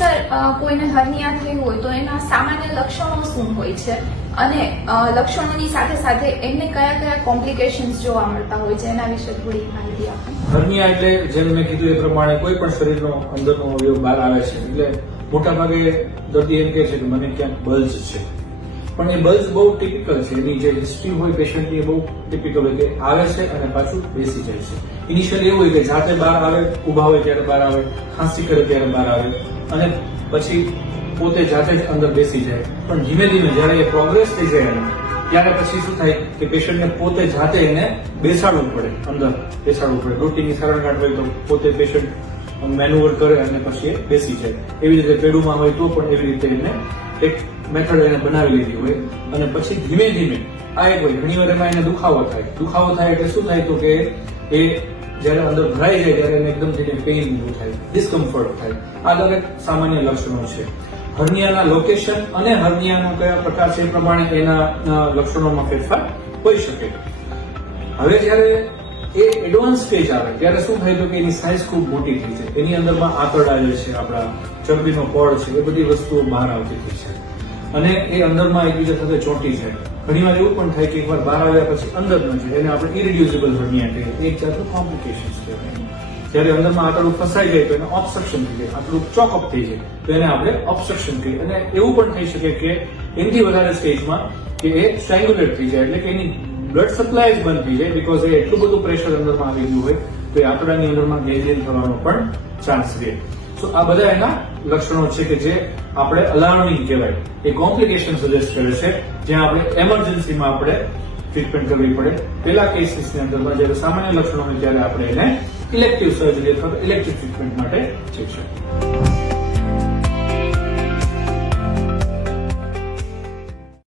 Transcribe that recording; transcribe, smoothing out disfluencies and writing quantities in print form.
Sir, કોઈને હર્નિયા થયું હોય તો એના સામાન્ય લક્ષણો શું હોય છે અને લક્ષણોની સાથે સાથે એમને કયા કયા કોમ્પ્લિકેશન્સ જોવા મળતા હોય છે એના વિશે થોડી માહિતી આપો. હર્નિયા એટલે જેમ મેં કીધું એ પ્રમાણે કોઈ પણ શરીરનો અંદરનો અવયવ બહાર આવે છે. એટલે મોટા ભાગે દર્દી એમ કહે છે કે મને ક્યાંક બલ્જ છે, પણ એ બલ્જ બહુ ટિપિકલ છે. એની જે હિસ્ટ્રી હોય પેશન્ટની એ બહુ ટિપિકલ હોય કે આવે છે અને પાછું બેસી જાય છે. ઇનિશિયલી એવું હોય કે જાતે બહાર આવે, ઉભા હોય ત્યારે બહાર આવે, ખાંસી કરે ત્યારે બહાર આવે અને પછી પોતે જાતે જ અંદર બેસી જાય. પણ ધીમે ધીમે જયારે એ પ્રોગ્રેસ થઈ જાય ત્યારે પછી શું થાય કે પેશન્ટને પોતે જાતે એને બેસાડવું પડે, અંદર બેસાડવું પડે. રોટીની સારણગાંઠ હોય તો પોતે પેશન્ટ મેન્યુવર કરે અને પછી એ બેસી જાય. એવી રીતે પેડુમાં હોય તો પણ એવી રીતે એને એક મેથડ એને બનાવી લીધી હોય અને પછી ધીમે ધીમે આ એક હોય. ઘણી વાર એમાં એને દુખાવો થાય એટલે શું થાય તો કે એ જયારે અંદર ભરાઈ જાય ત્યારે એને એકદમ પેઇન થાય, ડિસ્કમ્ફર્ટ થાય. આ દરેક સામાન્ય લક્ષણો છે. હર્નિયાના લોકેશન અને હર્નિયાનો કયા પ્રકાર છે એ પ્રમાણે એના લક્ષણોમાં ફેરફાર હોઈ શકે. હવે જયારે એ એડવાન્સ સ્ટેજ આવે ત્યારે શું થાય તો કે એની સાઇઝ ખૂબ મોટી થઈ જાય. એની અંદરમાં આંતરડા જે છે, આપણા ચરબીનો પડ છે, એ બધી વસ્તુઓ બહાર આવતી થઈ છે અને એ અંદરમાં એકબીજા સાથે ચોંટી જાય. ઘણીવાર એવું પણ થાય કે એકવાર બહાર આવ્યા પછી અંદર ન જાય, એને આપણે ઇરિડ્યુસિબલ હર્નિયા કહીએ. એક જાતનું કોમ્પ્લિકેશન્સ કહેવાય. જયારે અંદરમાં આંતરડું ફસાઈ જાય તો એને ઓબ્સ્ટ્રક્શન થઈ જાય, આંતરડું ચોકઅપ થઈ જાય તો એને આપણે ઓબ્સ્ટ્રક્શન કહીએ. અને એવું પણ થઈ શકે કે એનાથી વધારે સ્ટેજમાં કે એ સ્ટ્રેંગ્યુલેટ થઈ જાય, એટલે કે એની બ્લડ સપ્લાય જ બંધ થઈ જાય. બીકોઝ એ એટલું બધું પ્રેશર અંદરમાં આવી ગયું હોય તો એ આંતરડાની અંદરમાં ગેજિયન થવાનો પણ ચાન્સ રહે. તો આ બધા એના લક્ષણો છે કે જે આપણે અલાર્મિંગ કહેવાય. એ કોમ્પ્લિકેશન સજેસ્ટ કરે છે, જ્યાં આપણે એમરજન્સીમાં આપણે ટ્રીટમેન્ટ કરવી પડે. પેલા કેસીસની અંદરમાં જયારે સામાન્ય લક્ષણો હોય ત્યારે આપણે એને ઇલેક્ટિવ સર્જરી અથવા ઇલેક્ટિવ ટ્રીટમેન્ટ માટે જઈશું.